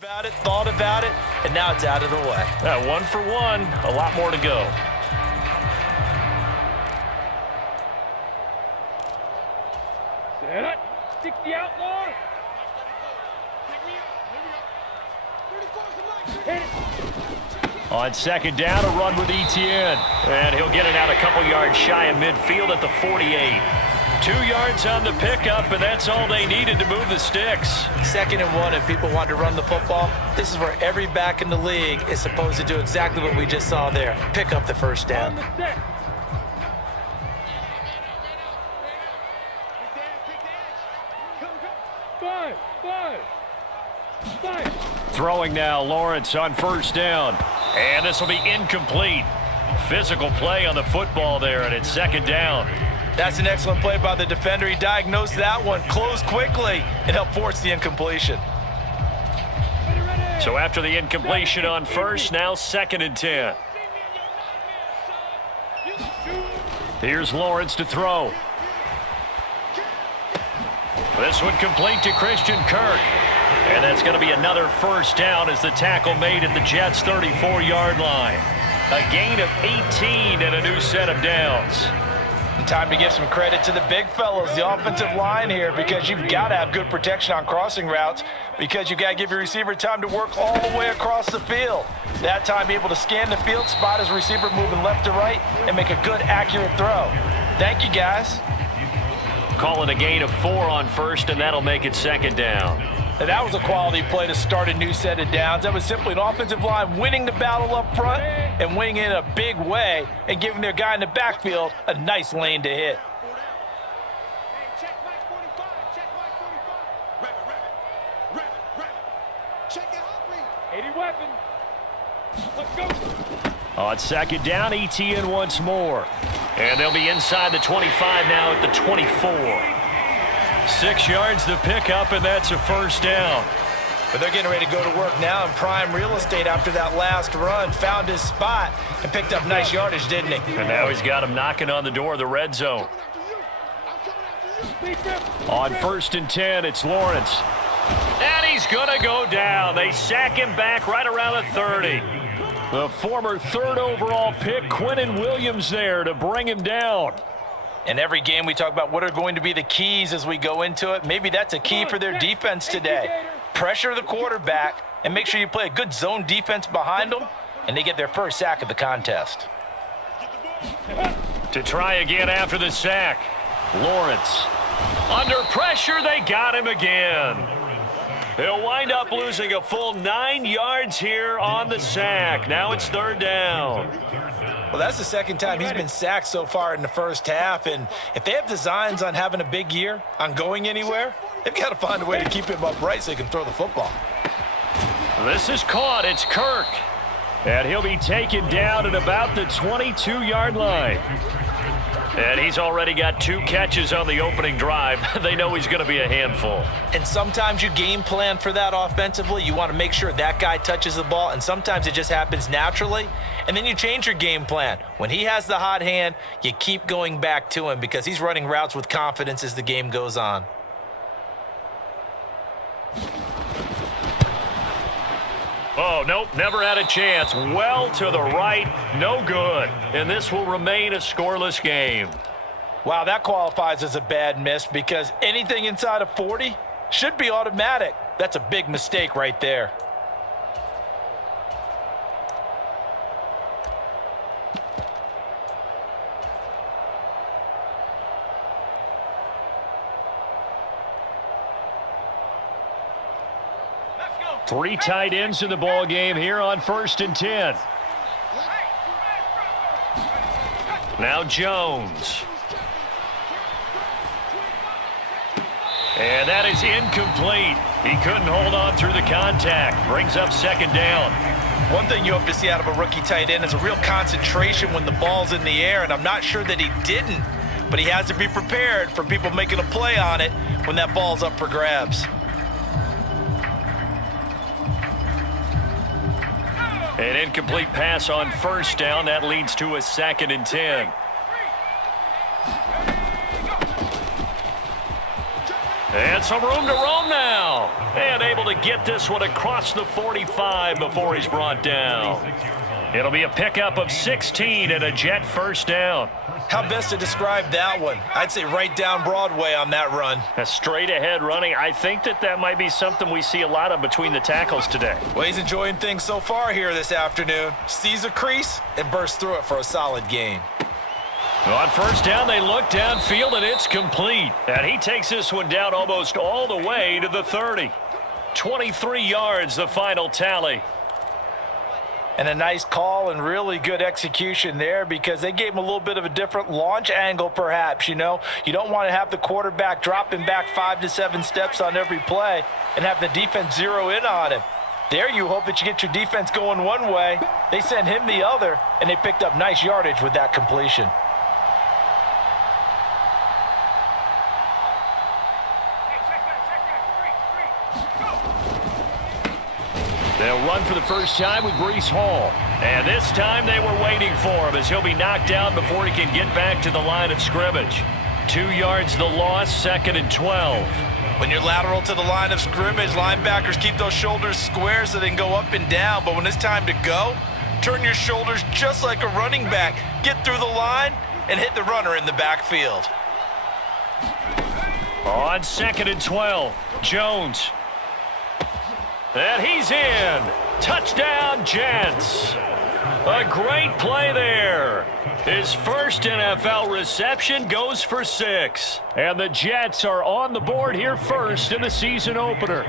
Thought about it, and now it's out of the way. 1 for 1, a lot more to go. Set it. Stick the outlaw. Hit it. On second down, a run with Etienne. And he'll get it out a couple yards shy of midfield at the 48. 2 yards on the pickup, and that's all they needed to move the sticks. 2nd and 1, and people want to run the football. This is where every back in the league is supposed to do exactly what we just saw there. Pick up the first down. Throwing now, Lawrence on first down. And this will be incomplete. Physical play on the football there, and it's 2nd down. That's an excellent play by the defender. He diagnosed that one, closed quickly, and helped force the incompletion. So after the incompletion on first, now 2nd and 10. Here's Lawrence to throw. This one complete to Christian Kirk. And that's going to be another first down as the tackle made at the Jets' 34-yard line. A gain of 18 and a new set of downs. Time to give some credit to the big fellas, the offensive line here, because you've got to have good protection on crossing routes, because you've got to give your receiver time to work all the way across the field. That time, be able to scan the field, spot his receiver moving left to right, and make a good, accurate throw. Thank you, guys. Calling a gain of 4 on first, and that'll make it 2nd down. Now, that was a quality play to start a new set of downs. That was simply an offensive line winning the battle up front and winning it in a big way and giving their guy in the backfield a nice lane to hit. On 2nd down, Etienne once more. And they'll be inside the 25 now at the 24. 6 yards the pickup, and that's a first down. But they're getting ready to go to work now in prime real estate after that last run. Found his spot and picked up nice yardage, didn't he? And now he's got him knocking on the door of the red zone. On 1st and 10, it's Lawrence. And he's going to go down. They sack him back right around the 30. The former 3rd overall pick, Quinnen Williams, there to bring him down. In every game, we talk about what are going to be the keys as we go into it. Maybe that's a key for their defense today. Pressure the quarterback and make sure you play a good zone defense behind them, and they get their first sack of the contest. To try again after the sack. Lawrence. Under pressure, they got him again. He'll wind up losing a full 9 yards here on the sack. Now it's 3rd down. Well, that's the 2nd time he's been sacked so far in the first half, and if they have designs on having a big year, on going anywhere, they've got to find a way to keep him upright so he can throw the football. This is caught. It's Kirk. And he'll be taken down at about the 22-yard line. And he's already got 2 catches on the opening drive. They know he's going to be a handful. And sometimes you game plan for that offensively. You want to make sure that guy touches the ball, and sometimes it just happens naturally. And then you change your game plan. When he has the hot hand, you keep going back to him because he's running routes with confidence as the game goes on. Oh, nope, never had a chance. Well to the right, no good. And this will remain a scoreless game. Wow, that qualifies as a bad miss because anything inside of 40 should be automatic. That's a big mistake right there. Three tight ends in the ball game here on 1st and 10. Now Jones. And that is incomplete. He couldn't hold on through the contact. Brings up 2nd down. One thing you hope to see out of a rookie tight end is a real concentration when the ball's in the air, and I'm not sure that he didn't, but he has to be prepared for people making a play on it when that ball's up for grabs. An incomplete pass on 1st down. That leads to a 2nd and 10. And some room to roam now. And able to get this one across the 45 before he's brought down. It'll be a pickup of 16 and a Jet first down. How best to describe that one? I'd say right down Broadway on that run. A straight ahead running. I think that might be something we see a lot of between the tackles today. Well, he's enjoying things so far here this afternoon. Sees a crease and bursts through it for a solid gain. On first down, they look downfield, and it's complete. And he takes this one down almost all the way to the 30. 23 yards, the final tally. And a nice call and really good execution there because they gave him a little bit of a different launch angle perhaps, you know. You don't want to have the quarterback dropping back 5 to 7 steps on every play and have the defense zero in on him. There you hope that you get your defense going one way. They sent him the other, and they picked up nice yardage with that completion. They'll run for the first time with Breece Hall. And this time they were waiting for him as he'll be knocked down before he can get back to the line of scrimmage. 2 yards the loss, 2nd and 12. When you're lateral to the line of scrimmage, linebackers keep those shoulders square so they can go up and down. But when it's time to go, turn your shoulders just like a running back. Get through the line and hit the runner in the backfield. On 2nd and 12, Jones. And he's in. Touchdown, Jets. A great play there. His first NFL reception goes for 6. And the Jets are on the board here first in the season opener.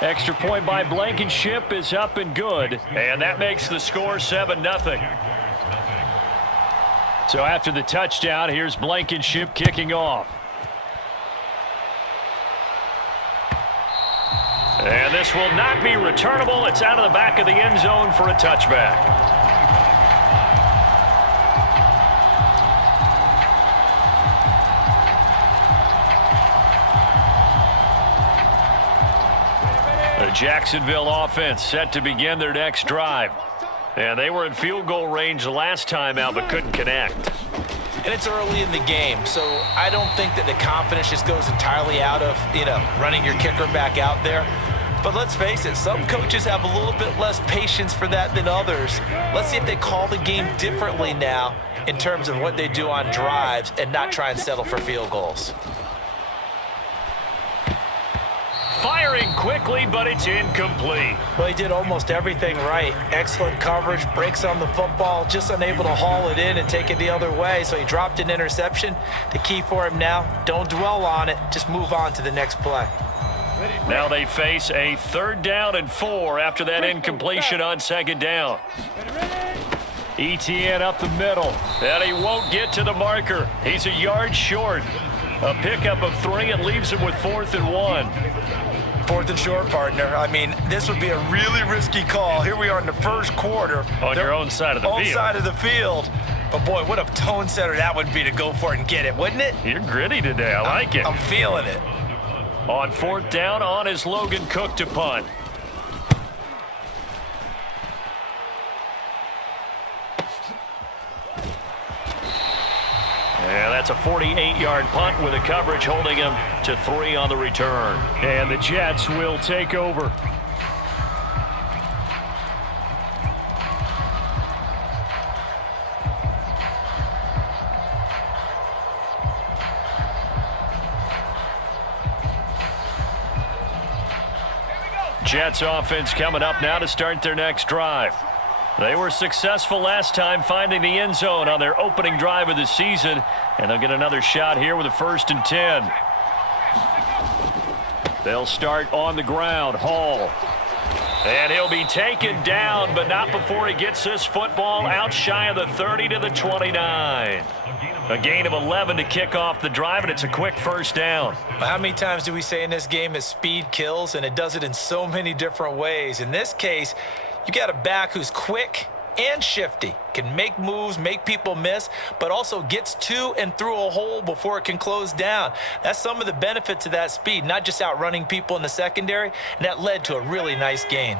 Extra point by Blankenship is up and good. And that makes the score 7-0. So after the touchdown, here's Blankenship kicking off. And this will not be returnable. It's out of the back of the end zone for a touchback. The Jacksonville offense set to begin their next drive. And they were in field goal range last time out but couldn't connect. And it's early in the game, so I don't think that the confidence just goes entirely out of, running your kicker back out there. But let's face it, some coaches have a little bit less patience for that than others. Let's see if they call the game differently now in terms of what they do on drives and not try and settle for field goals. Firing quickly, but it's incomplete. Well, he did almost everything right. Excellent coverage, breaks on the football, just unable to haul it in and take it the other way, so he dropped an interception. The key for him now, don't dwell on it, just move on to the next play. Now they face a 3rd down and 4 after that incompletion on 2nd down. ETN up the middle, and he won't get to the marker. He's a yard short. A pickup of 3 and leaves him with 4th and 1. 4th and short, partner. I mean, this would be a really risky call. Here we are in the first quarter. On your own side of the field. Own side of the field. But, boy, what a tone setter that would be to go for it and get it, wouldn't it? You're gritty today. I like it. I'm feeling it. On 4th down, on is Logan Cook to punt. And that's a 48-yard punt with a coverage holding him to 3 on the return. And the Jets will take over. Jets offense coming up now to start their next drive. They were successful last time finding the end zone on their opening drive of the season, and they'll get another shot here with a 1st and 10. They'll start on the ground. Hall. And he'll be taken down, but not before he gets this football out shy of the 30 to the 29. A gain of 11 to kick off the drive, and it's a quick 1st down. How many times do we say in this game that speed kills, and it does it in so many different ways? In this case, you got a back who's quick and shifty, can make moves, make people miss, but also gets to and through a hole before it can close down. That's some of the benefits of that speed, not just outrunning people in the secondary, and that led to a really nice gain.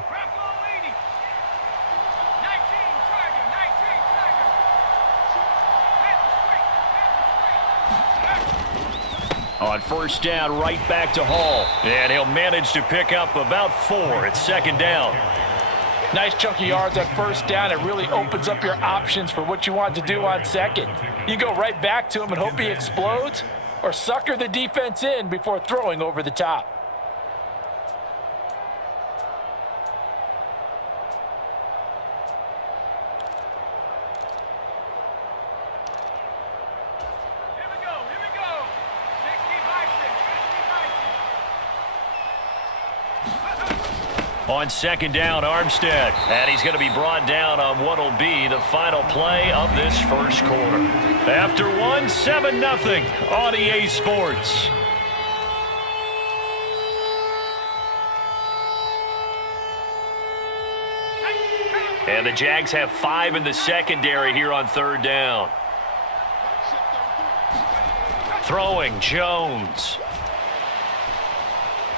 On first down, right back to Hall. And he'll manage to pick up about 4. It's second down. Nice chunk of yards on first down. It really opens up your options for what you want to do on second. You go right back to him and hope he explodes, or sucker the defense in before throwing over the top. On second down, Armstead. And he's going to be brought down on what will be the final play of this first quarter. After 7-0 on EA Sports. And the Jags have 5 in the secondary here on third down. Throwing, Jones.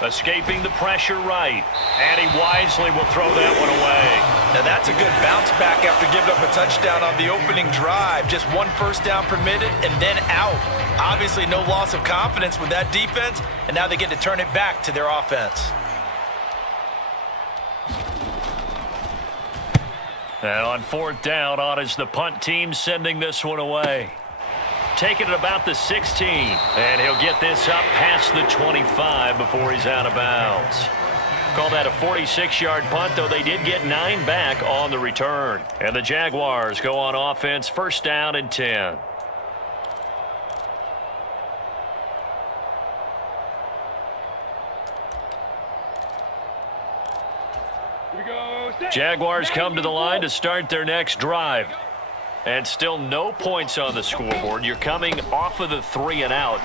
Escaping the pressure right. And he wisely will throw that one away. Now that's a good bounce back after giving up a touchdown on the opening drive. Just 1 first down permitted and then out. Obviously no loss of confidence with that defense, and now they get to turn it back to their offense. And on fourth down, on is the punt team sending this one away. Taking it about the 16, and he'll get this up past the 25 before he's out of bounds. Call that a 46-yard punt, though they did get 9 back on the return. And the Jaguars go on offense, first down and 10. Jaguars come to the line to start their next drive. And still no points on the scoreboard. You're coming off of the 3 and out.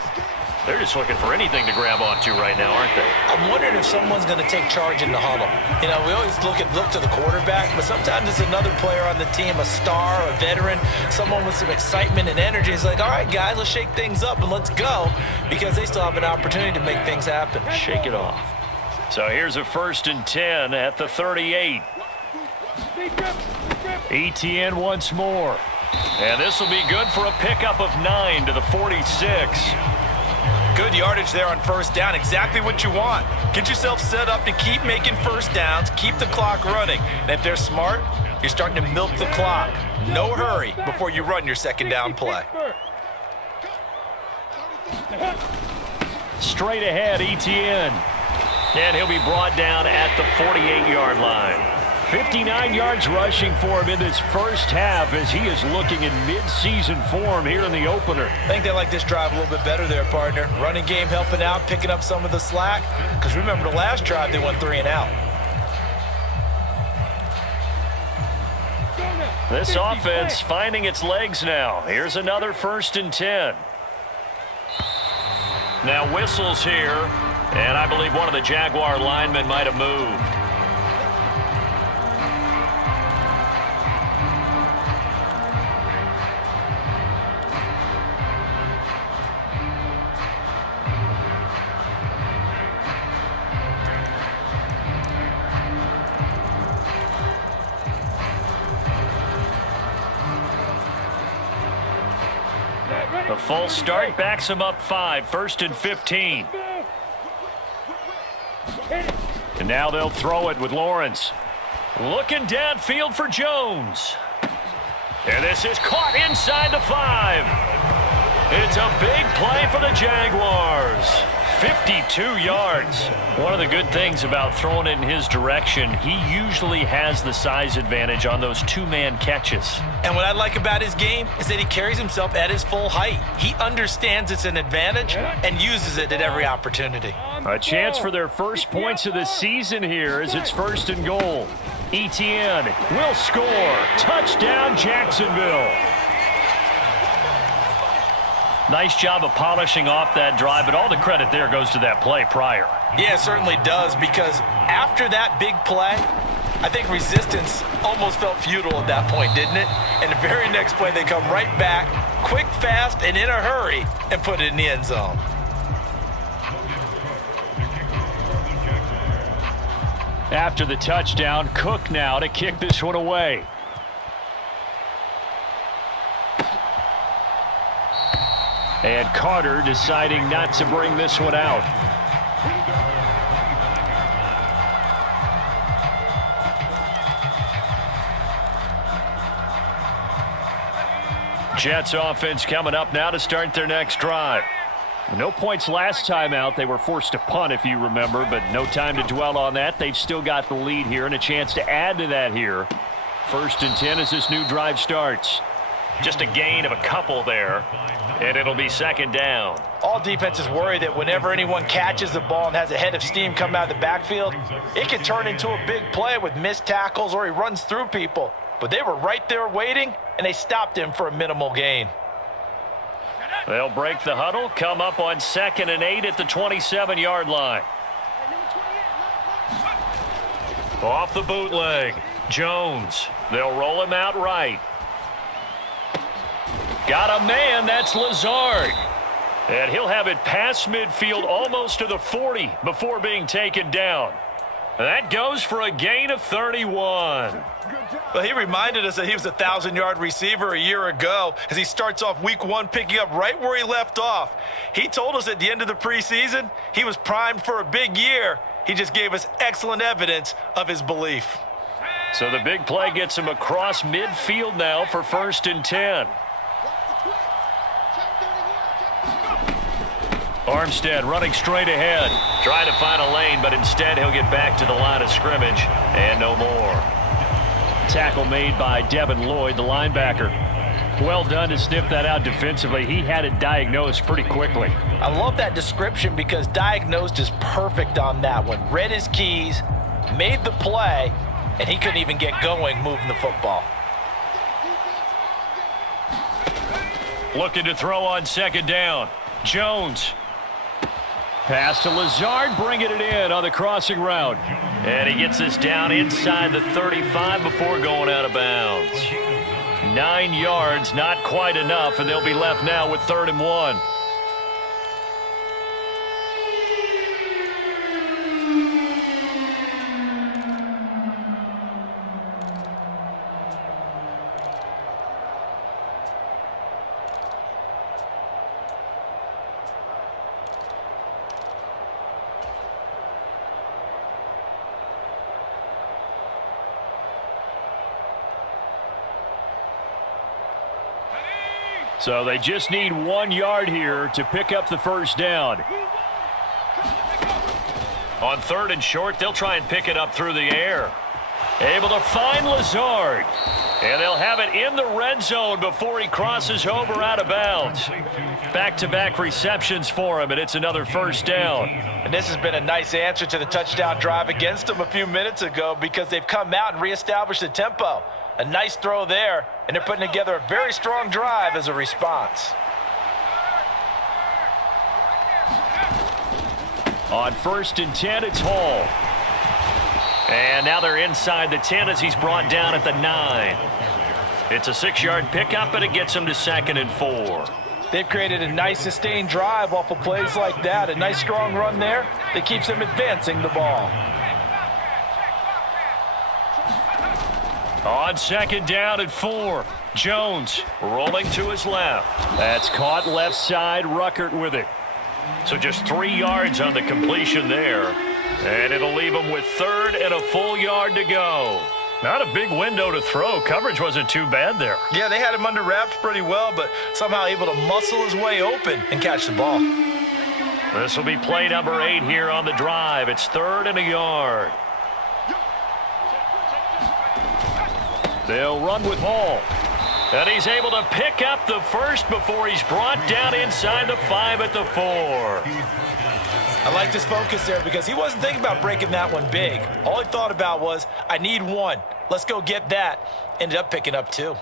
They're just looking for anything to grab onto right now, aren't they? I'm wondering if someone's going to take charge in the huddle. You know, we always look to the quarterback, but sometimes it's another player on the team, a star, a veteran, someone with some excitement and energy. It's like, all right, guys, let's shake things up and let's go, because they still have an opportunity to make things happen. Shake it off. So here's a 1st and 10 at the 38. ETN once more. And this will be good for a pickup of 9 to the 46. Good yardage there on first down. Exactly what you want. Get yourself set up to keep making first downs, keep the clock running. And if they're smart, you're starting to milk the clock. No hurry before you run your second down play. Straight ahead, ETN. And he'll be brought down at the 48-yard line. 59 yards rushing for him in this first half as he is looking in mid-season form here in the opener. I think they like this drive a little bit better there, partner. Running game helping out, picking up some of the slack. Because remember, the last drive they went 3 and out. This offense finding its legs now. Here's another 1st and 10. Now whistles here, and I believe one of the Jaguar linemen might have moved. A false start backs him up 5, 1st and 15. And now they'll throw it with Lawrence. Looking downfield for Jones. And this is caught inside the 5. It's a big play for the Jaguars. 52 yards. One of the good things about throwing it in his direction, he usually has the size advantage on those 2-man catches. And what I like about his game is that he carries himself at his full height. He understands it's an advantage and uses it at every opportunity. A chance for their first points of the season here as it's 1st and goal. ETN will score. Touchdown, Jacksonville. Nice job of polishing off that drive, but all the credit there goes to that play prior. Yeah, it certainly does, because after that big play, I think resistance almost felt futile at that point, didn't it? And the very next play, they come right back, quick, fast, and in a hurry, and put it in the end zone. After the touchdown, Cook now to kick this one away. And Carter deciding not to bring this one out. Jets offense coming up now to start their next drive. No points last time out. They were forced to punt, if you remember, but no time to dwell on that. They've still got the lead here and a chance to add to that here. 1st and 10 as this new drive starts. Just a gain of a couple there, and it'll be 2nd down. All defenses worry that whenever anyone catches the ball and has a head of steam come out of the backfield, it can turn into a big play with missed tackles or he runs through people. But they were right there waiting, and they stopped him for a minimal gain. They'll break the huddle, come up on 2nd and 8 at the 27-yard line. Off the bootleg, Jones. They'll roll him out right. Got a man, that's Lazard. And he'll have it past midfield almost to the 40 before being taken down. That goes for a gain of 31. Well, he reminded us that he was a 1,000-yard receiver a year ago as he starts off week 1 picking up right where he left off. He told us at the end of the preseason he was primed for a big year. He just gave us excellent evidence of his belief. So the big play gets him across midfield now for 1st and 10. Armstead running straight ahead. Trying to find a lane, but instead he'll get back to the line of scrimmage and no more. Tackle made by Devin Lloyd, the linebacker. Well done to sniff that out defensively. He had it diagnosed pretty quickly. I love that description because diagnosed is perfect on that one. Read his keys, made the play, and he couldn't even get going moving the football. Looking to throw on 2nd down. Jones. Pass to Lazard, bringing it in on the crossing route. And he gets this down inside the 35 before going out of bounds. 9 yards, not quite enough, and they'll be left now with 3rd and 1. So they just need 1 yard here to pick up the 1st down. On 3rd and short, they'll try and pick it up through the air. Able to find Lazard. And they'll have it in the red zone before he crosses over out of bounds. Back-to-back receptions for him, and it's another 1st down. And this has been a nice answer to the touchdown drive against them a few minutes ago because they've come out and reestablished the tempo. A nice throw there, and they're putting together a very strong drive as a response. On 1st and 10, it's Hall. And now they're inside the 10 as he's brought down at the 9. It's a 6-yard pickup, and it gets him to 2nd and 4. They've created a nice sustained drive off of plays like that. A nice strong run there that keeps them advancing the ball. On 2nd down at 4, Jones rolling to his left. That's caught left side, Ruckert with it. So just 3 yards on the completion there. And it'll leave him with 3rd and a full yard to go. Not a big window to throw. Coverage wasn't too bad there. Yeah, they had him under wraps pretty well, but somehow able to muscle his way open and catch the ball. This will be play number 8 here on the drive. It's 3rd and a yard. They'll run with Hall. And he's able to pick up the 1st before he's brought down inside the 5 at the 4. I liked his focus there because he wasn't thinking about breaking that one big. All he thought about was, I need 1. Let's go get that. Ended up picking up 2.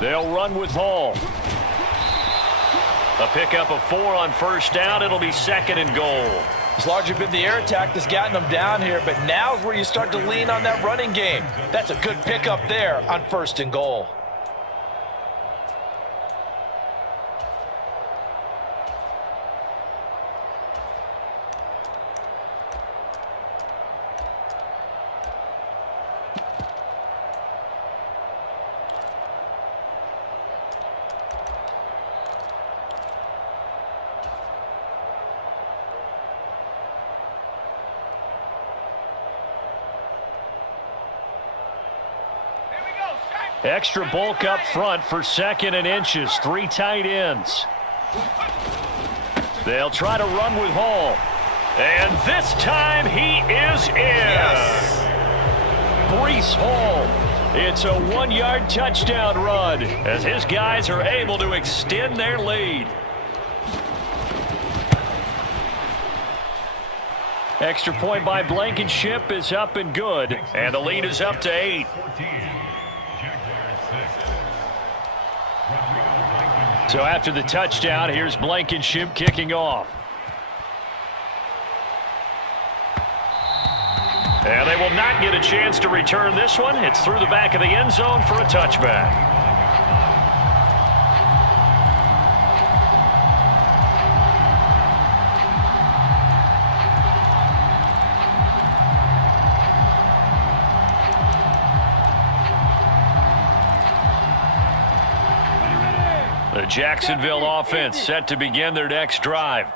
They'll run with Hall. A pickup of 4 on 1st down. It'll be 2nd and goal. It's largely been the air attack that's gotten them down here, but now's where you start to lean on that running game. That's a good pickup there on 1st and goal. Extra bulk up front for 2nd and inches. 3 tight ends. They'll try to run with Hall. And this time he is in. Yes. Breece Hall. It's a 1-yard touchdown run as his guys are able to extend their lead. Extra point by Blankenship is up and good. And the lead is up to 8. So after the touchdown, here's Blankenship kicking off. And they will not get a chance to return this one. It's through the back of the end zone for a touchback. The Jacksonville offense set to begin their next drive.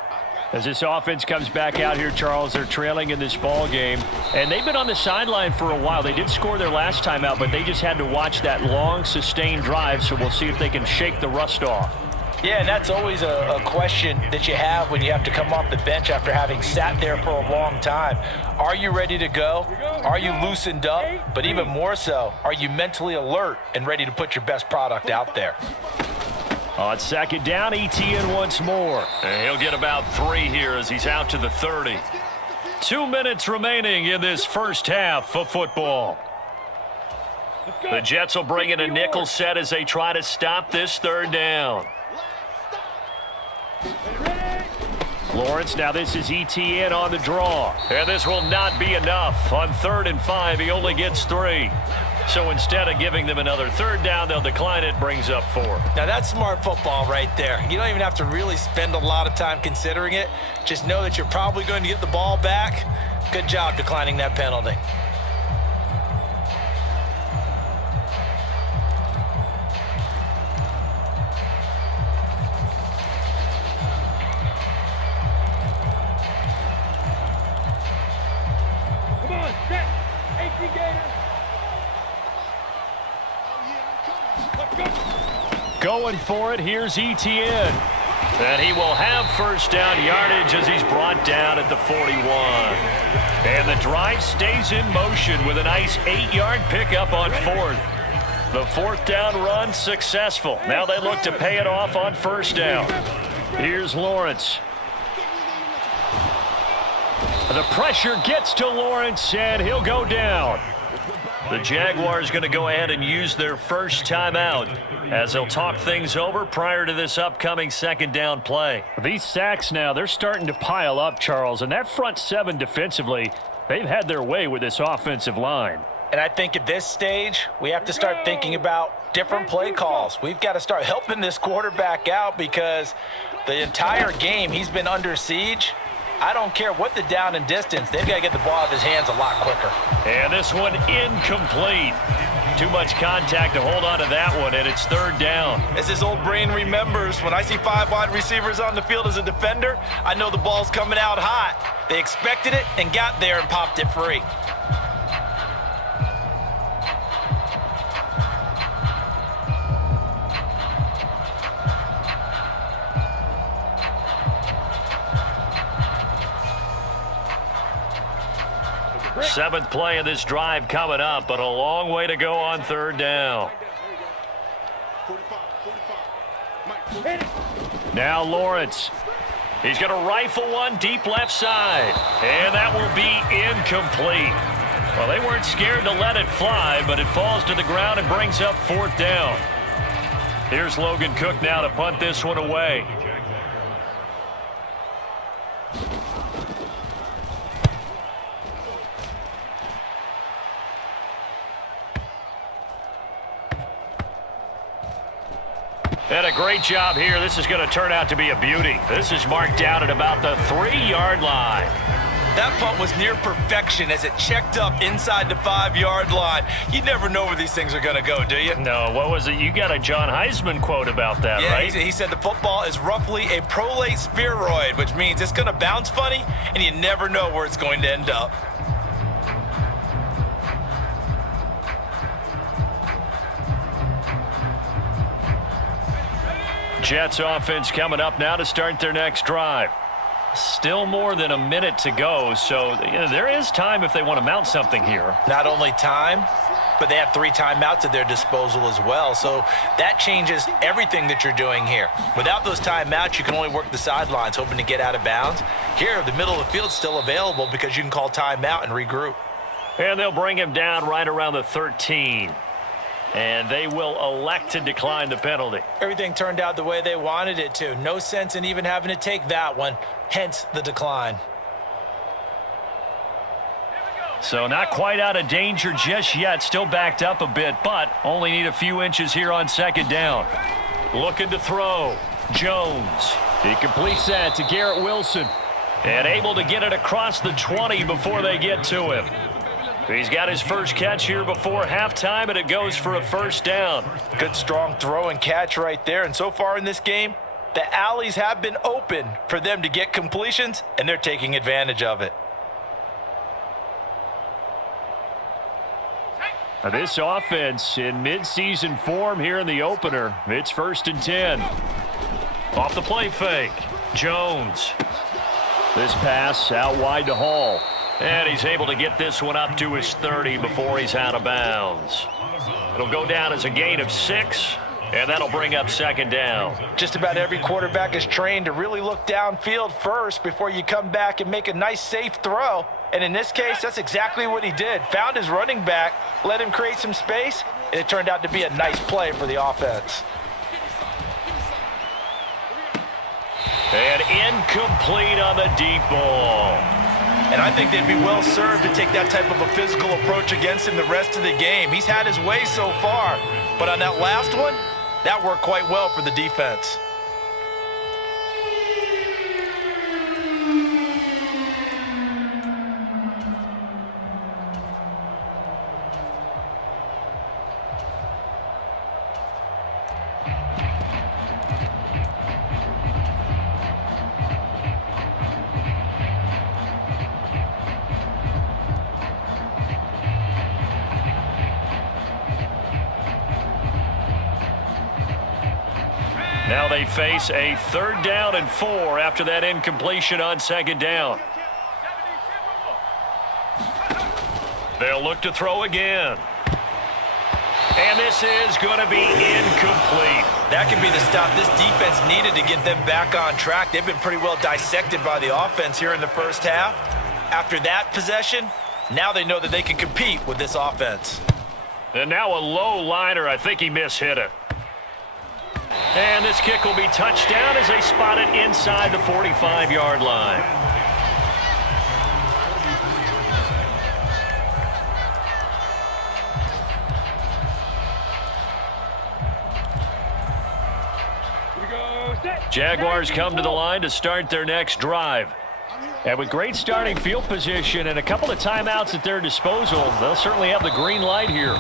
As this offense comes back out here, Charles, they're trailing in this ball game. And they've been on the sideline for a while. They did score their last time out, but they just had to watch that long, sustained drive. So we'll see if they can shake the rust off. Yeah, and that's always a question that you have when you have to come off the bench after having sat there for a long time. Are you ready to go? Are you loosened up? But even more so, are you mentally alert and ready to put your best product out there? On 2nd down, Etienne once more. And he'll get about 3 here as he's out to the 30. 2 minutes remaining in this first half of football. The Jets will bring in a nickel set as they try to stop this 3rd down. Lawrence, now this is Etienne on the draw. And this will not be enough. On 3rd and 5, he only gets 3. So instead of giving them another 3rd down, they'll decline it, brings up 4. Now that's smart football right there. You don't even have to really spend a lot of time considering it. Just know that you're probably going to get the ball back. Good job declining that penalty. Come on, set. 18 Gators. Going for it, here's Etienne. And he will have 1st down yardage as he's brought down at the 41. And the drive stays in motion with a nice 8-yard pickup on 4th. The 4th down run successful. Now they look to pay it off on 1st down. Here's Lawrence. The pressure gets to Lawrence, and he'll go down. The Jaguars going to go ahead and use their first timeout as they'll talk things over prior to this upcoming 2nd down play. These sacks now, they're starting to pile up, Charles, and that front 7 defensively, they've had their way with this offensive line. And I think at this stage, we have to start thinking about different play calls. We've got to start helping this quarterback out because the entire game he's been under siege. I don't care what the down and distance. They've got to get the ball out of his hands a lot quicker. And this one incomplete. Too much contact to hold on to that one, and it's 3rd down. As his old brain remembers, when I see 5 wide receivers on the field as a defender, I know the ball's coming out hot. They expected it and got there and popped it free. Seventh play of this drive coming up, but a long way to go on 3rd down. Now Lawrence. He's going to rifle one deep left side. And that will be incomplete. Well, they weren't scared to let it fly, but it falls to the ground and brings up 4th down. Here's Logan Cook now to punt this one away. And a great job here. This is going to turn out to be a beauty. This is marked out at about the 3-yard line. That punt was near perfection as it checked up inside the 5-yard line. You never know where these things are going to go, do you? No, what was it? You got a John Heisman quote about that, yeah, right? He said the football is roughly a prolate spheroid, which means it's going to bounce funny, and you never know where it's going to end up. Jets offense coming up now to start their next drive. Still more than a minute to go, so there is time if they want to mount something here. Not only time, but they have 3 timeouts at their disposal as well. So that changes everything that you're doing here. Without those timeouts, you can only work the sidelines, hoping to get out of bounds. Here, the middle of the field's still available because you can call timeout and regroup. And they'll bring him down right around the 13. And they will elect to decline the penalty. Everything turned out the way they wanted it to. No sense in even having to take that one, hence the decline. So not quite out of danger just yet. Still backed up a bit, but only need a few inches here on second down. Looking to throw. Jones. He completes that to Garrett Wilson. And able to get it across the 20 before they get to him. He's got his first catch here before halftime, and it goes for a first down. Good, strong throw and catch right there. And so far in this game, the alleys have been open for them to get completions, and they're taking advantage of it. Now this offense in midseason form here in the opener. It's 1st and 10. Off the play fake. Jones. This pass out wide to Hall. And he's able to get this one up to his 30 before he's out of bounds. It'll go down as a gain of 6, and that'll bring up second down. Just about every quarterback is trained to really look downfield first before you come back and make a nice, safe throw. And in this case, that's exactly what he did. Found his running back, let him create some space, and it turned out to be a nice play for the offense. And incomplete on the deep ball. And I think they'd be well served to take that type of a physical approach against him the rest of the game. He's had his way so far, but on that last one, that worked quite well for the defense. Now they face a 3rd down and 4 after that incompletion on second down. They'll look to throw again. And this is going to be incomplete. That could be the stop this defense needed to get them back on track. They've been pretty well dissected by the offense here in the first half. After that possession, now they know that they can compete with this offense. And now a low liner. I think he mishit it. And this kick will be touched down as they spot it inside the 45-yard line. Jaguars come to the line to start their next drive. And with great starting field position and a couple of timeouts at their disposal, they'll certainly have the green light here.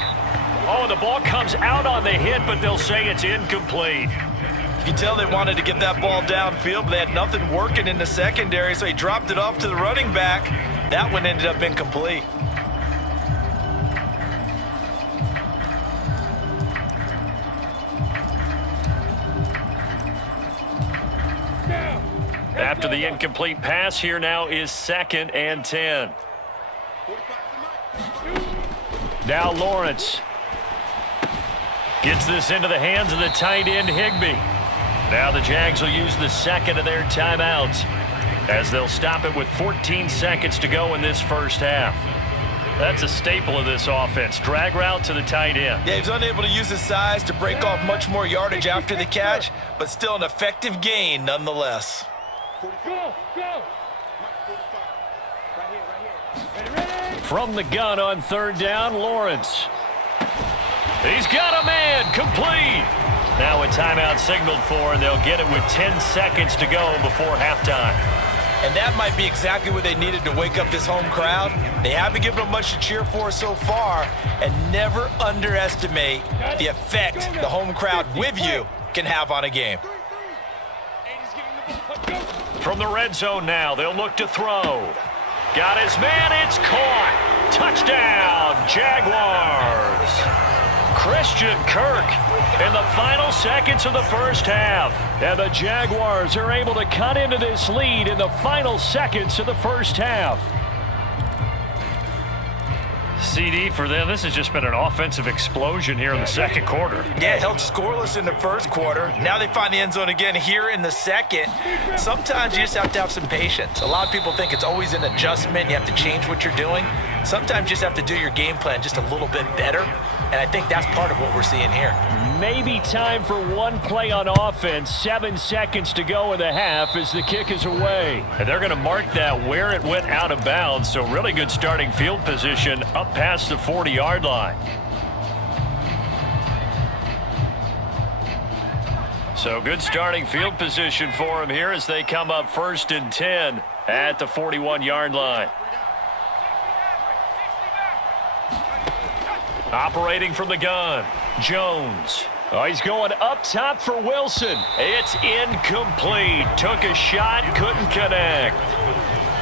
Oh, the ball comes out on the hit, but they'll say it's incomplete. You can tell they wanted to get that ball downfield, but they had nothing working in the secondary, so he dropped it off to the running back. That one ended up incomplete. After the incomplete pass, here now is 2nd and 10. Now Lawrence gets this into the hands of the tight end Higbee. Now the Jags will use the 2nd of their timeouts as they'll stop it with 14 seconds to go in this first half. That's a staple of this offense. Drag route to the tight end. Yeah, he's unable to use his size to break off much more yardage after the catch, but still an effective gain nonetheless. Go, go. From the gun on 3rd down, Lawrence. He's got a man, complete. Now a timeout signaled for, and they'll get it with 10 seconds to go before halftime. And that might be exactly what they needed to wake up this home crowd. They haven't given them much to cheer for so far, and never underestimate the effect the home crowd with you can have on a game. From the red zone now, they'll look to throw. Got his man, it's caught. Touchdown, Jaguars. Christian Kirk in the final seconds of the first half. And the Jaguars are able to cut into this lead in the final seconds of the first half. CD for them, this has just been an offensive explosion here in the second quarter. Yeah, held scoreless in the first quarter. Now they find the end zone again here in the second. Sometimes you just have to have some patience. A lot of people think it's always an adjustment. You have to change what you're doing. Sometimes you just have to do your game plan just a little bit better. And I think that's part of what we're seeing here. Maybe time for one play on offense. 7 seconds to go in the half as the kick is away. And they're going to mark that where it went out of bounds. So really good starting field position up past the 40-yard line. So good starting field position for them here as they come up 1st and 10 at the 41-yard line. Operating from the gun, Jones. Oh, he's going up top for Wilson. It's incomplete. Took a shot, couldn't connect.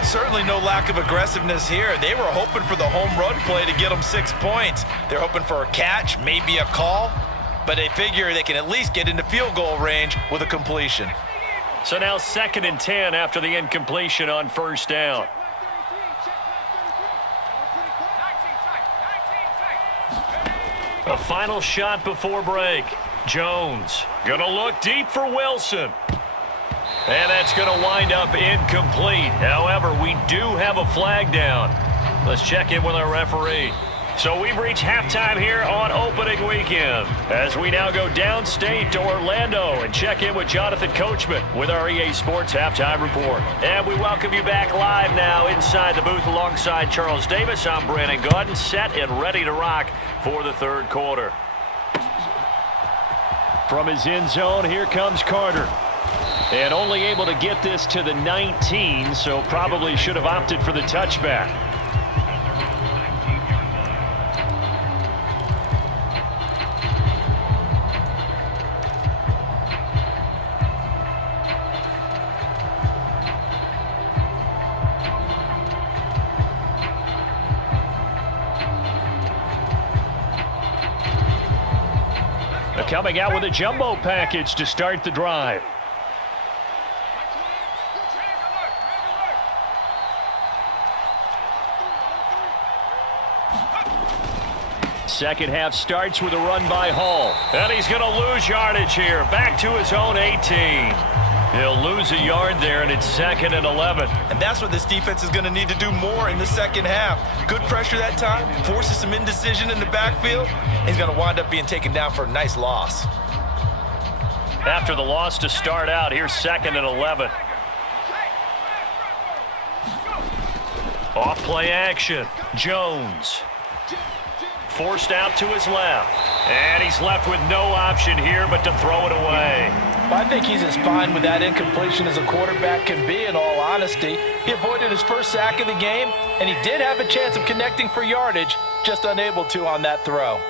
Certainly no lack of aggressiveness here. They were hoping for the home run play to get them 6 points. They're hoping for a catch, maybe a call, but they figure they can at least get into field goal range with a completion. So now 2nd and 10 after the incompletion on 1st down. A final shot before break. Jones gonna look deep for Wilson. And that's gonna wind up incomplete. However, we do have a flag down. Let's check in with our referee. So we've reached halftime here on opening weekend as we now go downstate to Orlando and check in with Jonathan Coachman with our EA Sports Halftime Report. And we welcome you back live now inside the booth alongside Charles Davis. I'm Brandon Gordon, set and ready to rock for the third quarter. From his end zone, here comes Carter. And only able to get this to the 19, so probably should have opted for the touchback. Coming out with a jumbo package to start the drive. Second half starts with a run by Hall. And he's going to lose yardage here. Back to his own 18. He'll lose a yard there, and it's 2nd and 11. And that's what this defense is going to need to do more in the second half. Good pressure that time, forces some indecision in the backfield. He's going to wind up being taken down for a nice loss. After the loss to start out, here's 2nd and 11. Off play action. Jones. Forced out to his left. And he's left with no option here but to throw it away. I think he's as fine with that incompletion as a quarterback can be, in all honesty. He avoided his first sack of the game, and he did have a chance of connecting for yardage, just unable to on that throw.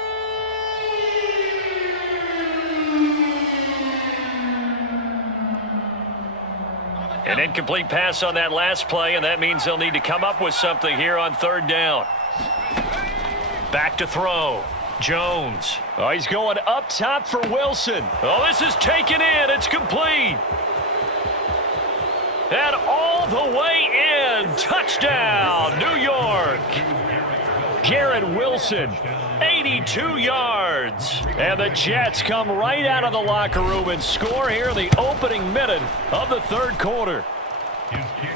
An incomplete pass on that last play, and that means they'll need to come up with something here on 3rd down. Back to throw. Jones. Oh, he's going up top for Wilson. Oh, this is taken in. It's complete. And all the way in. Touchdown, New York. Garrett Wilson, 82 yards. And the Jets come right out of the locker room and score here in the opening minute of the third quarter.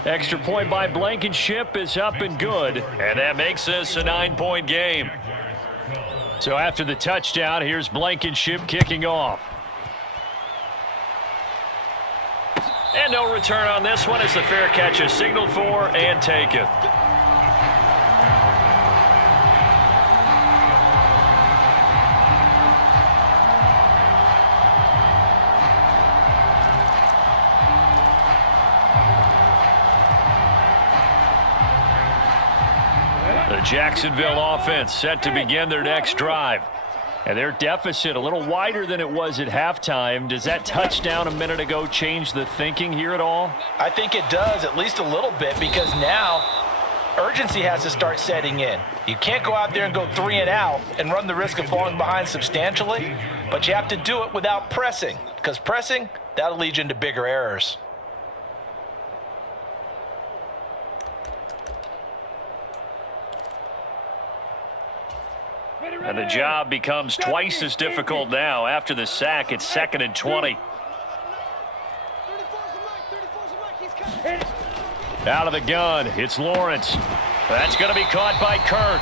Extra point by Blankenship is up and good. And that makes this a 9-point game. So after the touchdown, here's Blankenship kicking off. And no return on this one as the fair catch is signaled for and taken. The Jacksonville offense set to begin their next drive. And their deficit a little wider than it was at halftime. Does that touchdown a minute ago change the thinking here at all? I think it does, at least a little bit, because now urgency has to start setting in. You can't go out there and go 3 and out and run the risk of falling behind substantially, but you have to do it without pressing, because pressing, that'll lead you into bigger errors. And the job becomes twice as difficult now. After the sack, it's 2nd and 20. Out of the gun, it's Lawrence. That's going to be caught by Kirk.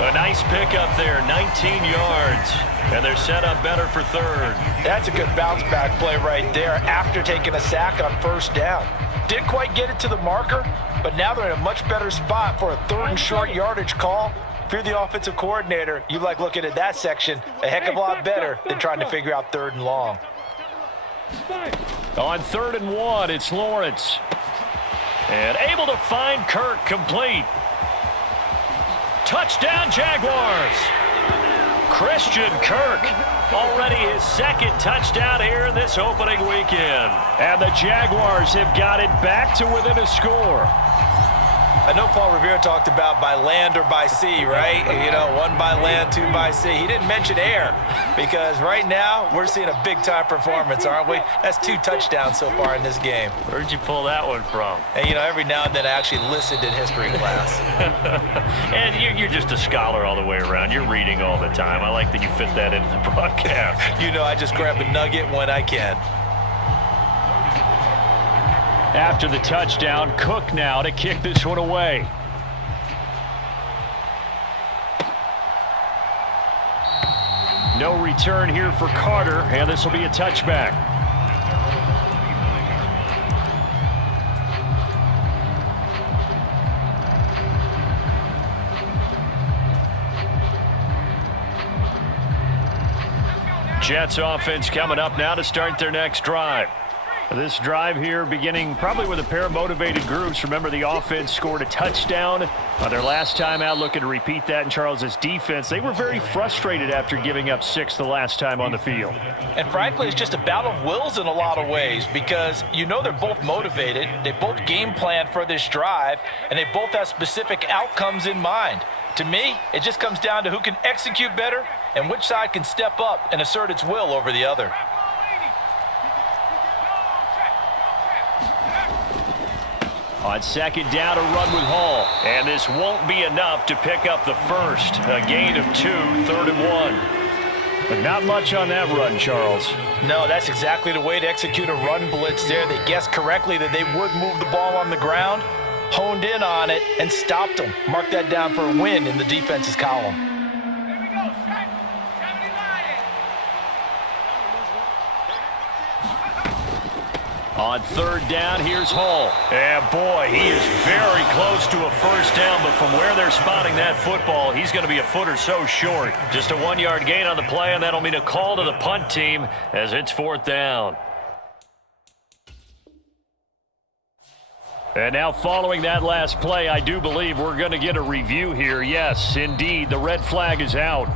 A nice pickup there, 19 yards. And they're set up better for 3rd. That's a good bounce back play right there after taking a sack on 1st down. Didn't quite get it to the marker, but now they're in a much better spot for a 3rd and short yardage call. If you're the offensive coordinator, you like looking at that section a heck of a lot better than trying to figure out 3rd and long. On 3rd and 1, it's Lawrence. And able to find Kirk complete. Touchdown, Jaguars. Christian Kirk, already his 2nd touchdown here in this opening weekend. And the Jaguars have got it back to within a score. I know Paul Revere talked about by land or by sea, right? You know, 1 by land, 2 by sea. He didn't mention air because right now we're seeing a big-time performance, aren't we? That's 2 touchdowns so far in this game. Where'd you pull that one from? And, you know, every now and then I actually listened in history class. And you're just a scholar all the way around. You're reading all the time. I like that you fit that into the broadcast. You know, I just grab a nugget when I can. After the touchdown, Cook now to kick this one away. No return here for Carter, and this will be a touchback. Jets offense coming up now to start their next drive. This drive here beginning probably with a pair of motivated groups. Remember, the offense scored a touchdown on their last time out, looking to repeat that in Charles's defense. They were very frustrated after giving up 6 the last time on the field. And frankly, it's just a battle of wills in a lot of ways because you know they're both motivated, they both game plan for this drive, and they both have specific outcomes in mind. To me, it just comes down to who can execute better and which side can step up and assert its will over the other. On 2nd down, a run with Hall. And this won't be enough to pick up the first. A gain of 2, 3rd and 1. But not much on that run, Charles. No, that's exactly the way to execute a run blitz there. They guessed correctly that they would move the ball on the ground, honed in on it, and stopped them. Mark that down for a win in the defense's column. On 3rd down, here's Hall. And boy, he is very close to a first down, but from where they're spotting that football, he's going to be a foot or so short. Just a 1-yard gain on the play, and that'll mean a call to the punt team as it's 4th down. And now following that last play, I do believe we're going to get a review here. Yes, indeed, the red flag is out.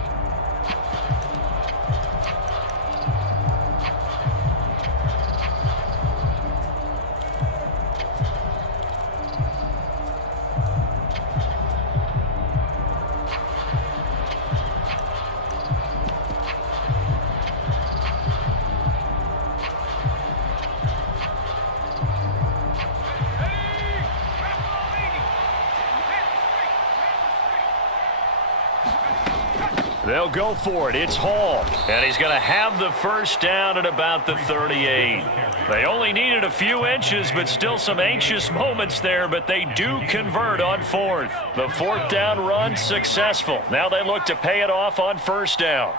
They'll go for it. It's Hall. And he's going to have the first down at about the 38. They only needed a few inches, but still some anxious moments there, but they do convert on 4th. The 4th down run successful. Now they look to pay it off on 1st down.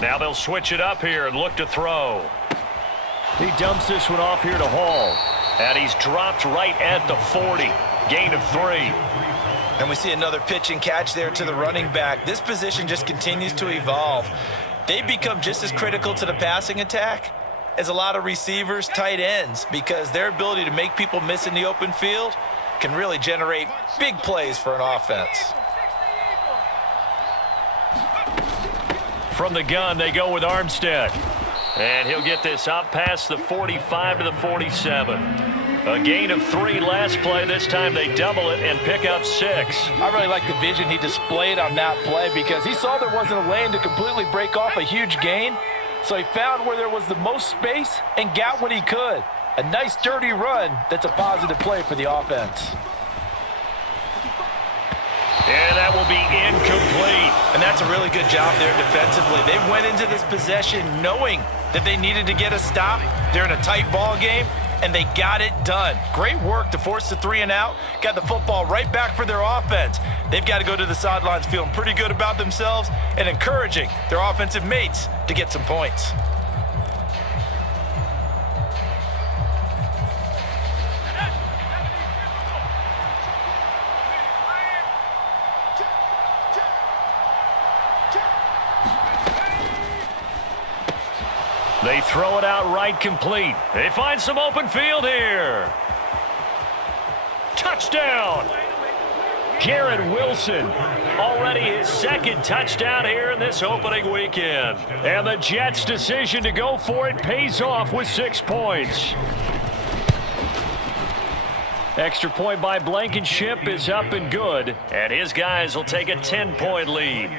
Now they'll switch it up here and look to throw. He dumps this one off here to Hall. And he's dropped right at the 40. Gain of 3. And we see another pitch and catch there to the running back. This position just continues to evolve. They become just as critical to the passing attack as a lot of receivers, tight ends, because their ability to make people miss in the open field can really generate big plays for an offense. From the gun, they go with Armstead. And he'll get this up past the 45 to the 47. A gain of 3 last play. This time they double it and pick up 6. I really like the vision he displayed on that play because he saw there wasn't a lane to completely break off a huge gain. So he found where there was the most space and got what he could. A nice dirty run that's a positive play for the offense. And that will be incomplete. And that's a really good job there defensively. They went into this possession knowing that they needed to get a stop. They're in a tight ball game, and they got it done. Great work to force the 3 and out. Got the football right back for their offense. They've got to go to the sidelines feeling pretty good about themselves and encouraging their offensive mates to get some points. They throw it out right complete. They find some open field here. Touchdown! Garrett Wilson, already his 2nd touchdown here in this opening weekend. And the Jets' decision to go for it pays off with 6 points. Extra point by Blankenship is up and good. And his guys will take a 10-point lead.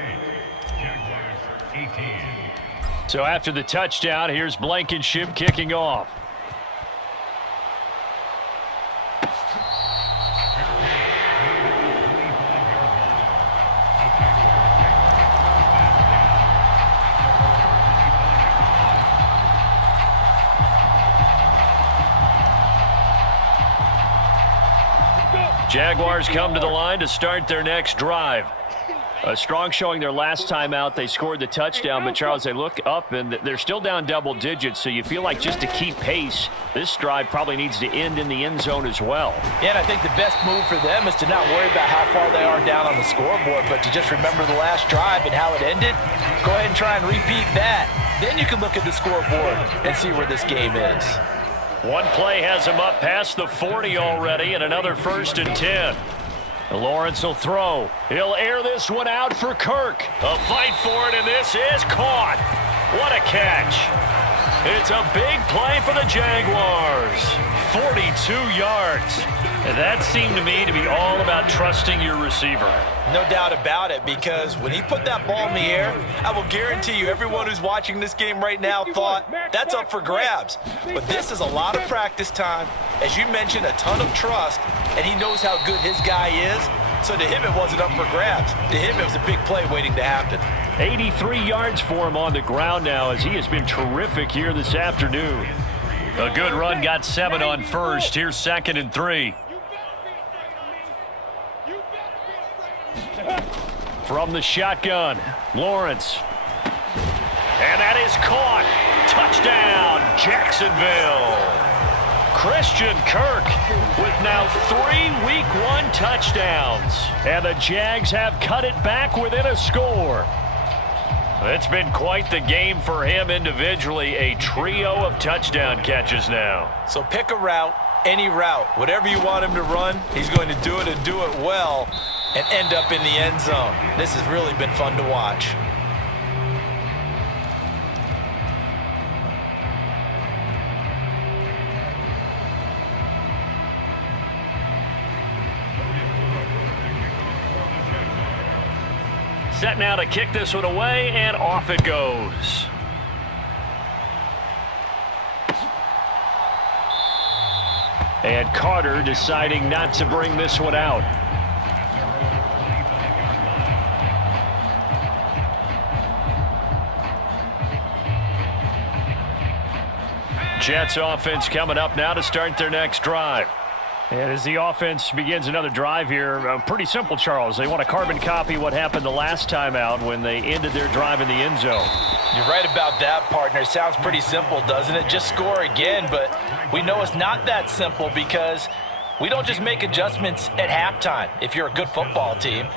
So after the touchdown, here's Blankenship kicking off. Jaguars come to the line to start their next drive. A strong showing their last time out. They scored the touchdown, but Charles, they look up and they're still down double digits, so you feel like just to keep pace, this drive probably needs to end in the end zone as well. Yeah, and I think the best move for them is to not worry about how far they are down on the scoreboard, but to just remember the last drive and how it ended. Go ahead and try and repeat that. Then you can look at the scoreboard and see where this game is. One play has him up past the 40 already, and another 1st and 10. Lawrence will throw. He'll air this one out for Kirk. A fight for it, and this is caught. What a catch. It's a big play for the Jaguars. 42 yards. And that seemed to me to be all about trusting your receiver. No doubt about it, because when he put that ball in the air, I will guarantee you everyone who's watching this game right now thought that's up for grabs. But this is a lot of practice time. As you mentioned, a ton of trust, and he knows how good his guy is. So to him, it wasn't up for grabs. To him, it was a big play waiting to happen. 83 yards for him on the ground now, as he has been terrific here this afternoon. A good run, got 7 on first. Here's 2nd and 3. From the shotgun, Lawrence. And that is caught. Touchdown, Jacksonville. Christian Kirk with now 3 Week 1 touchdowns. And the Jags have cut it back within a score. It's been quite the game for him individually. A trio of touchdown catches now. So pick a route, any route. Whatever you want him to run, he's going to do it and do it well and end up in the end zone. This has really been fun to watch. Set now to kick this one away, and off it goes. And Carter deciding not to bring this one out. Jets offense coming up now to start their next drive. And as the offense begins another drive here, pretty simple, Charles. They want to carbon copy what happened the last time out when they ended their drive in the end zone. You're right about that, partner. Sounds pretty simple, doesn't it? Just score again, but we know it's not that simple because we don't just make adjustments at halftime if you're a good football team.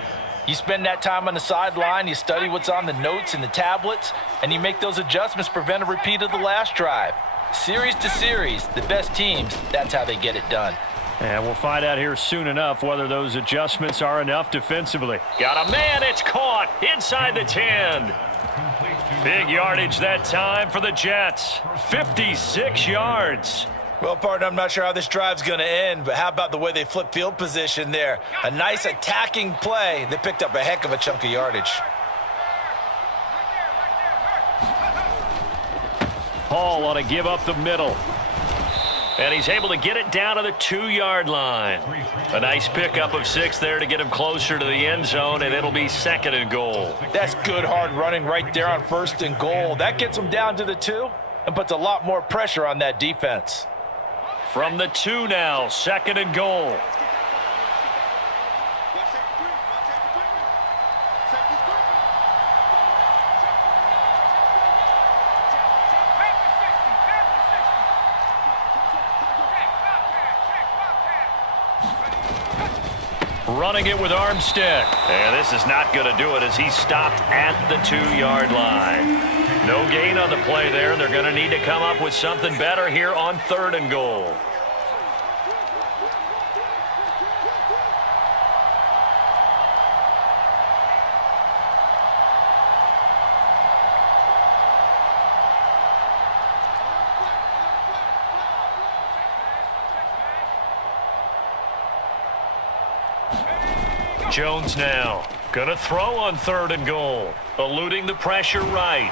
You spend that time on the sideline, you study what's on the notes and the tablets, and you make those adjustments, prevent a repeat of the last drive. Series to series, the best teams, that's how they get it done. And we'll find out here soon enough whether those adjustments are enough defensively. Got a man, it's caught inside the 10. Big yardage that time for the Jets. 56 yards. Well, partner, I'm not sure how this drive's going to end, but how about the way they flip field position there? A nice attacking play. They picked up a heck of a chunk of yardage. Hall ought to give up the middle. And he's able to get it down to the 2-yard line. A nice pickup of 6 there to get him closer to the end zone, and it'll be 2nd and goal. That's good hard running right there on 1st and goal. That gets them down to the 2 and puts a lot more pressure on that defense. From the 2 now, 2nd and goal. Running it with Armstead. And this is not going to do it as he stopped at the 2-yard line. No gain on the play there. They're going to need to come up with something better here on 3rd and goal. Jones now going to throw on 3rd and goal, eluding the pressure right.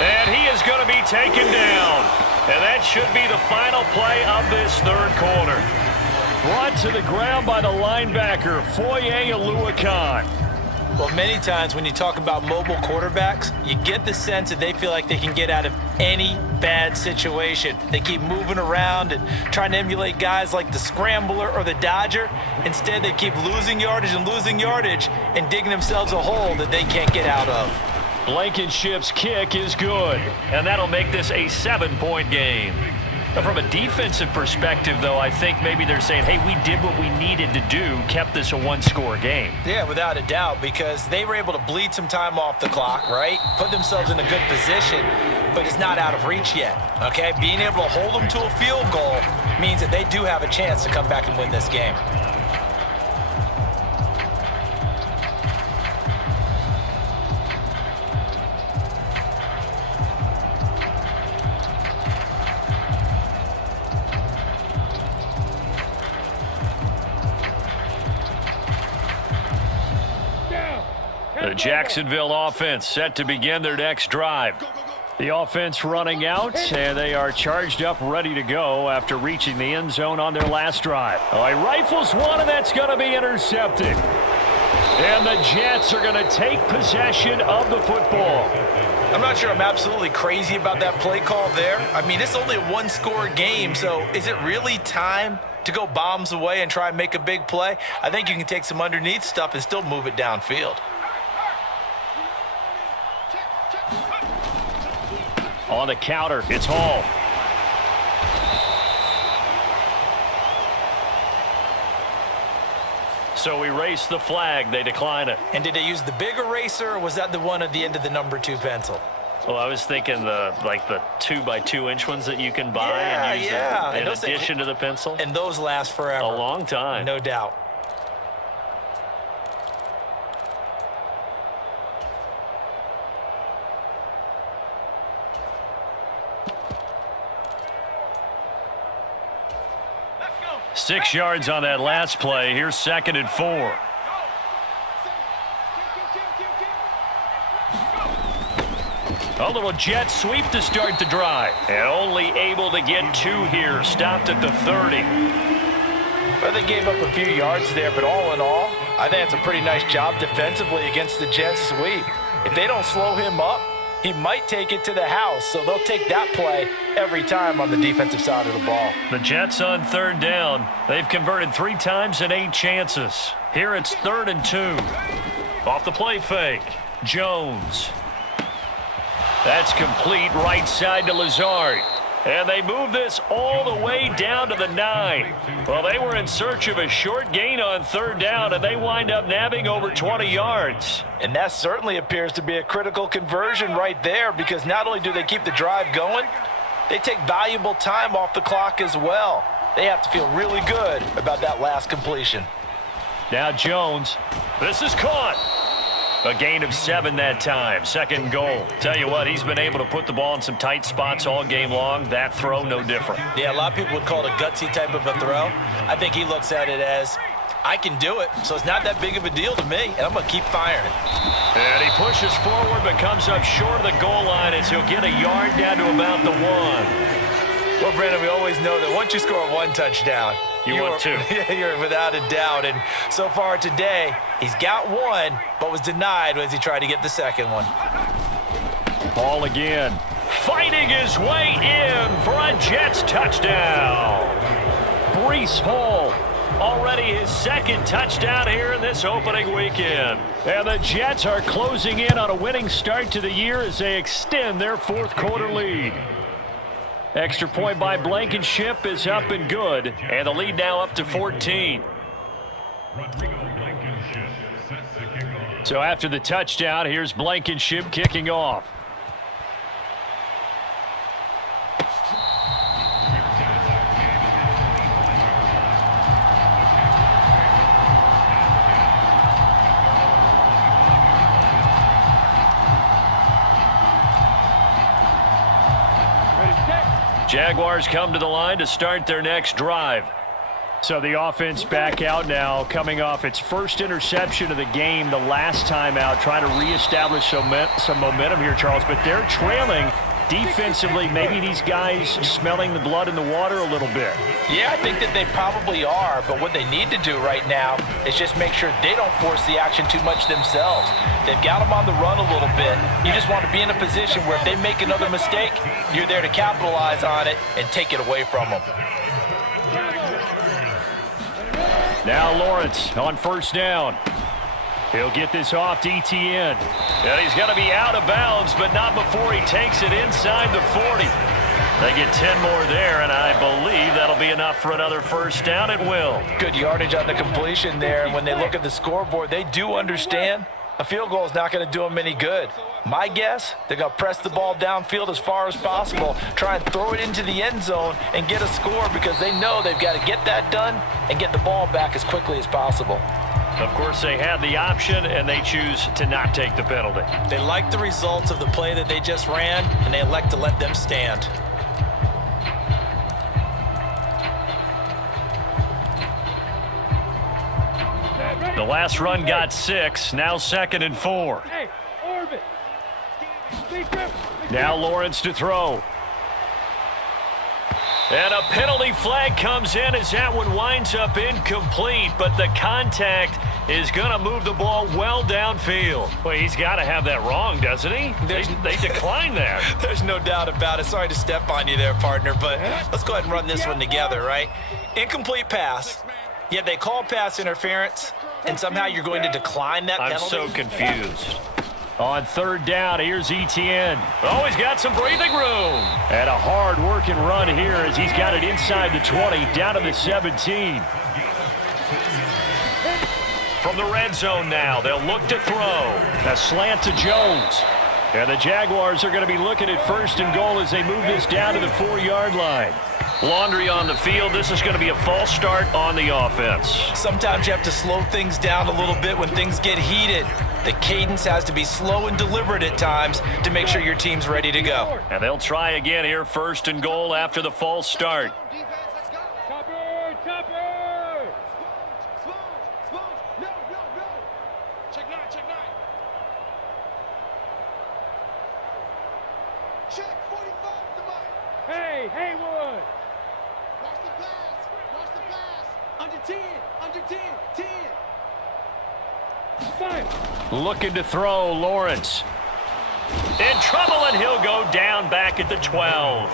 And he is going to be taken down. And that should be the final play of this 3rd quarter. Brought to the ground by the linebacker, Foye Oluwakan. Well, many times when you talk about mobile quarterbacks, you get the sense that they feel like they can get out of any bad situation. They keep moving around and trying to emulate guys like the Scrambler or the Dodger. Instead, they keep losing yardage and digging themselves a hole that they can't get out of. Blankenship's kick is good, and that'll make this a 7-point game. Now, from a defensive perspective, though, I think maybe they're saying, hey, we did what we needed to do, kept this a 1-score game. Yeah, without a doubt, because they were able to bleed some time off the clock, right? Put themselves in a good position, but it's not out of reach yet, okay? Being able to hold them to a field goal means that they do have a chance to come back and win this game. The Jacksonville offense set to begin their next drive. The offense running out, and they are charged up, ready to go after reaching the end zone on their last drive. Oh, he rifles one, and that's going to be intercepted. And the Jets are going to take possession of the football. I'm not sure I'm absolutely crazy about that play call there. I mean, it's only a 1-score game, so is it really time to go bombs away and try and make a big play? I think you can take some underneath stuff and still move it downfield. On the counter, it's Hall. So we race the flag. They decline it. And did they use the big eraser, or was that the one at the end of the number 2 pencil? Well, I was thinking the 2x2-inch ones that you can buy and use in addition to the pencil. And those last forever. A long time. No doubt. Let's go. 6 yards on that last play. Here's 2nd and 4. A little jet sweep to start the drive. And only able to get 2 here. Stopped at the 30. Well, they gave up a few yards there, but all in all, I think it's a pretty nice job defensively against the Jets sweep. If they don't slow him up, he might take it to the house, so they'll take that play every time on the defensive side of the ball. The Jets on 3rd down. They've converted 3 times in 8 chances. Here it's 3rd and 2. Off the play fake. Jones. That's complete right side to Lazard. And they move this all the way down to the 9. Well, they were in search of a short gain on 3rd down, and they wind up nabbing over 20 yards. And that certainly appears to be a critical conversion right there, because not only do they keep the drive going, they take valuable time off the clock as well. They have to feel really good about that last completion. Now Jones. This is caught. A gain of 7 that time. Second and goal. Tell you what, he's been able to put the ball in some tight spots all game long. That throw, no different. Yeah, a lot of people would call it a gutsy type of a throw. I think he looks at it as, I can do it, so it's not that big of a deal to me, and I'm going to keep firing. And he pushes forward but comes up short of the goal line as he'll get a yard down to about the 1. Well, Brandon, we always know that once you score 1 touchdown, want 2. You're without a doubt. And so far today, he's got 1, but was denied as he tried to get the second one. Ball again. Fighting his way in for a Jets touchdown. Breece Hall, already his second touchdown here in this opening weekend. And the Jets are closing in on a winning start to the year as they extend their fourth quarter lead. Extra point by Blankenship is up and good, and the lead now up to 14. So after the touchdown, here's Blankenship kicking off. Jaguars come to the line to start their next drive. So the offense back out now, coming off its first interception of the game the last time out, trying to reestablish some momentum here, Charles. But they're trailing defensively. Maybe these guys smelling the blood in the water a little bit. Yeah, I think that they probably are, but what they need to do right now is just make sure they don't force the action too much themselves. They've got them on the run a little bit. You just want to be in a position where if they make another mistake, you're there to capitalize on it and take it away from them. Now Lawrence on first down. He'll get this off to Etienne. And he's going to be out of bounds, but not before he takes it inside the 40. They get 10 more there, and I believe that'll be enough for another first down. It will. Good yardage on the completion there, and when they look at the scoreboard, they do understand a field goal is not going to do them any good. My guess, they're going to press the ball downfield as far as possible, try and throw it into the end zone and get a score because they know they've got to get that done and get the ball back as quickly as possible. Of course, they have the option, and they choose to not take the penalty. They like the results of the play that they just ran, and they elect to let them stand. The last run got 6, now 2nd and 4. Hey, orbit. Now Lawrence to throw. And a penalty flag comes in as that one winds up incomplete, but the contact is going to move the ball well downfield. Well, he's got to have that wrong, doesn't he? They decline that. There's no doubt about it. Sorry to step on you there, partner, but let's go ahead and run this one together, right? Incomplete pass, yet they call pass interference, and somehow you're going to decline that penalty? I'm so confused. On third down, here's Etienne. Oh, he's got some breathing room. And a hard-working run here as he's got it inside the 20, down to the 17. From the red zone now, they'll look to throw. A slant to Jones. And the Jaguars are going to be looking at first and goal as they move this down to the 4-yard line. Laundry on the field. This is going to be a false start on the offense. Sometimes you have to slow things down a little bit when things get heated. The cadence has to be slow and deliberate at times to make sure your team's ready to go. And they'll try again here, first and goal after the false start. Chopper, chopper. No. Check 9. Check 45 to Mike. Hey, Haywood. Watch the pass. Under 10. 10. Five. Looking to throw, Lawrence. In trouble, and he'll go down back at the 12.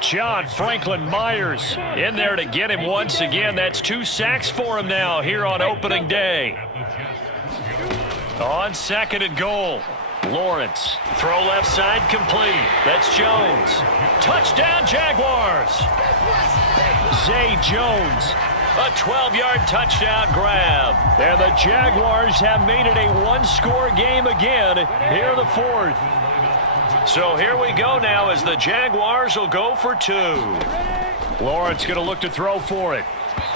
John Franklin Myers in there to get him once again. That's 2 sacks for him now here on opening day. On second and goal, Lawrence. Throw left side complete. That's Jones. Touchdown, Jaguars. Zay Jones. A 12-yard touchdown grab. And the Jaguars have made it a one-score game again here in the fourth. So here we go now as the Jaguars will go for 2. Lawrence going to look to throw for it.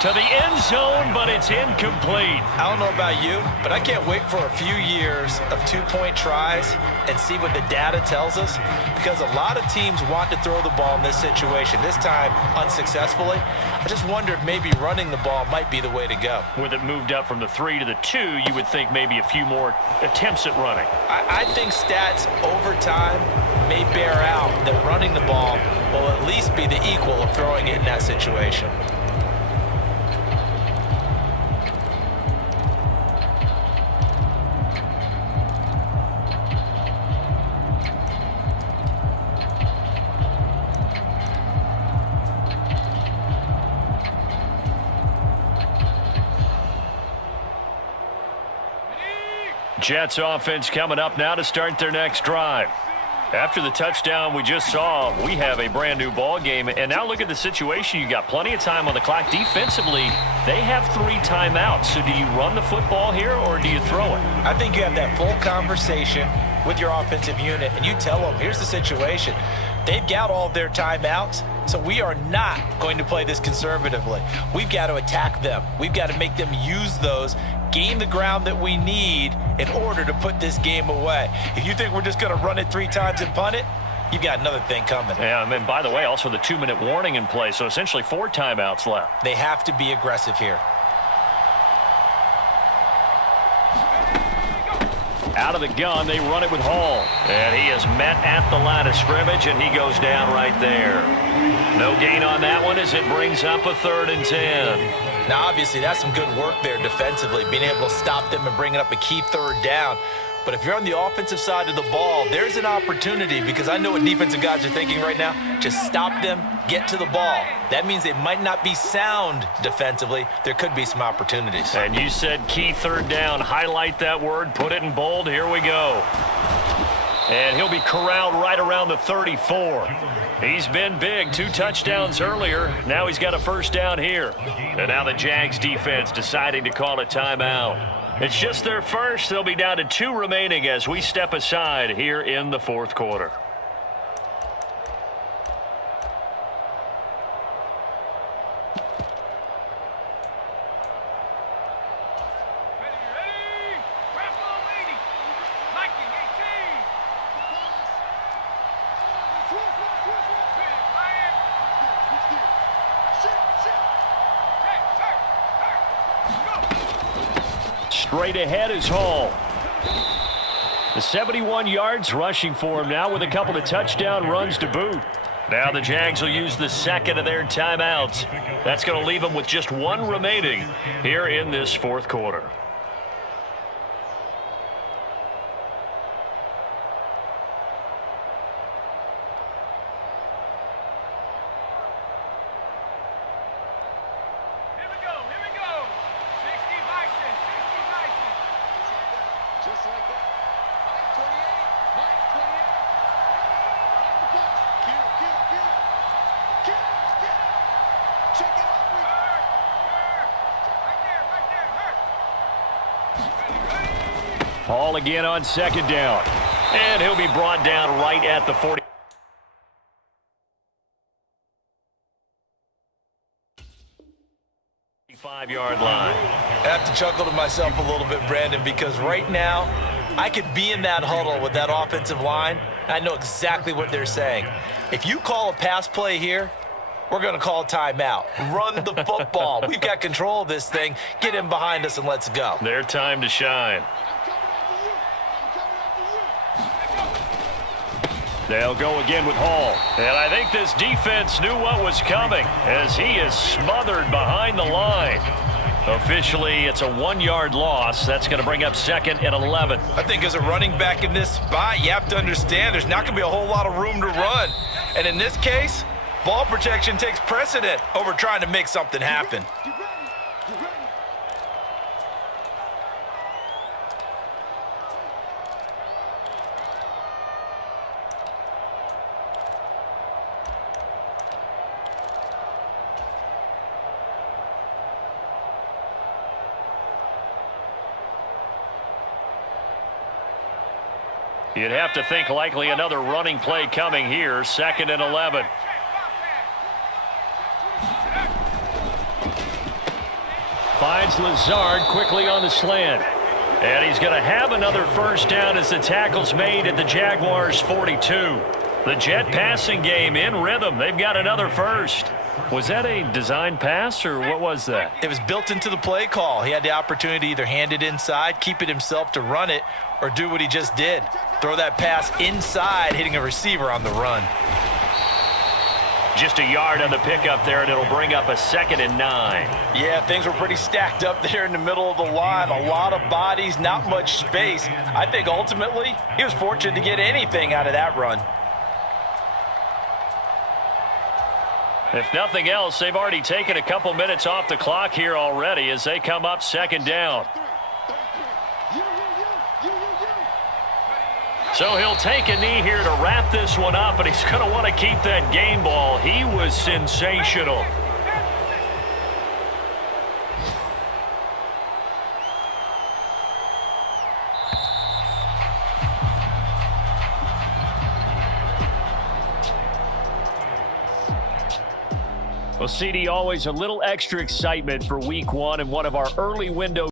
To the end zone, but it's incomplete. I don't know about you, but I can't wait for a few years of two-point tries and see what the data tells us, because a lot of teams want to throw the ball in this situation, this time unsuccessfully. I just wonder if maybe running the ball might be the way to go. With it moved up from the 3 to the 2, you would think maybe a few more attempts at running. I think stats over time may bear out that running the ball will at least be the equal of throwing it in that situation. Jets offense coming up now to start their next drive. After the touchdown we just saw, we have a brand new ball game. And now look at the situation. You got plenty of time on the clock. Defensively, they have 3 timeouts. So do you run the football here or do you throw it? I think you have that full conversation with your offensive unit, and you tell them, here's the situation. They've got all of their timeouts, so we are not going to play this conservatively. We've got to attack them. We've got to make them use those, gain the ground that we need in order to put this game away. If you think we're just going to run it 3 times and punt it, you've got another thing coming. Yeah, and by the way, also the 2-minute warning in play, so essentially 4 timeouts left. They have to be aggressive here. Out of the gun, they run it with Hall. And he is met at the line of scrimmage, and he goes down right there. No gain on that one as it brings up a 3rd and 10. Now, obviously, that's some good work there defensively, being able to stop them and bringing up a key 3rd down. But if you're on the offensive side of the ball, there's an opportunity, because I know what defensive guys are thinking right now. Just stop them, get to the ball. That means they might not be sound defensively. There could be some opportunities. And you said key 3rd down. Highlight that word, put it in bold. Here we go. And he'll be corralled right around the 34. He's been big, 2 touchdowns earlier. Now he's got a 1st down here. And now the Jags defense deciding to call a timeout. It's just their first. They'll be down to 2 remaining as we step aside here in the 4th quarter. Straight ahead is Hall. The 71 yards rushing for him now with a couple of touchdown runs to boot. Now the Jags will use the 2nd of their timeouts. That's going to leave them with just 1 remaining here in this 4th quarter. Hall again on 2nd down. And he'll be brought down right at the 40. Five-yard line. I have to chuckle to myself a little bit, Brandon, because right now I could be in that huddle with that offensive line. I know exactly what they're saying. If you call a pass play here, we're going to call a timeout. Run the football. We've got control of this thing. Get in behind us and let's go. Their time to shine. They'll go again with Hall. And I think this defense knew what was coming as he is smothered behind the line. Officially, it's a 1-yard loss. That's going to bring up 2nd and 11. I think as a running back in this spot, you have to understand there's not going to be a whole lot of room to run. And in this case, ball protection takes precedent over trying to make something happen. You'd have to think likely another running play coming here. 2nd and 11. finds Lazard quickly on the slant. And he's going to have another first down as the tackle's made at the Jaguars' 42. The Jet passing game in rhythm. They've got another first. Was that a design pass, or what was that? It was built into the play call. He had the opportunity to either hand it inside, keep it himself to run it, or do what he just did. Throw that pass inside, hitting a receiver on the run. Just a yard on the pickup there, and it'll bring up a 2nd and 9. Yeah, things were pretty stacked up there in the middle of the line. A lot of bodies, not much space. I think ultimately he was fortunate to get anything out of that run. If nothing else, they've already taken a couple minutes off the clock here already as they come up 2nd down. So he'll take a knee here to wrap this one up, and he's going to want to keep that game ball. He was sensational. Well, CD, always a little extra excitement for week one and one of our early window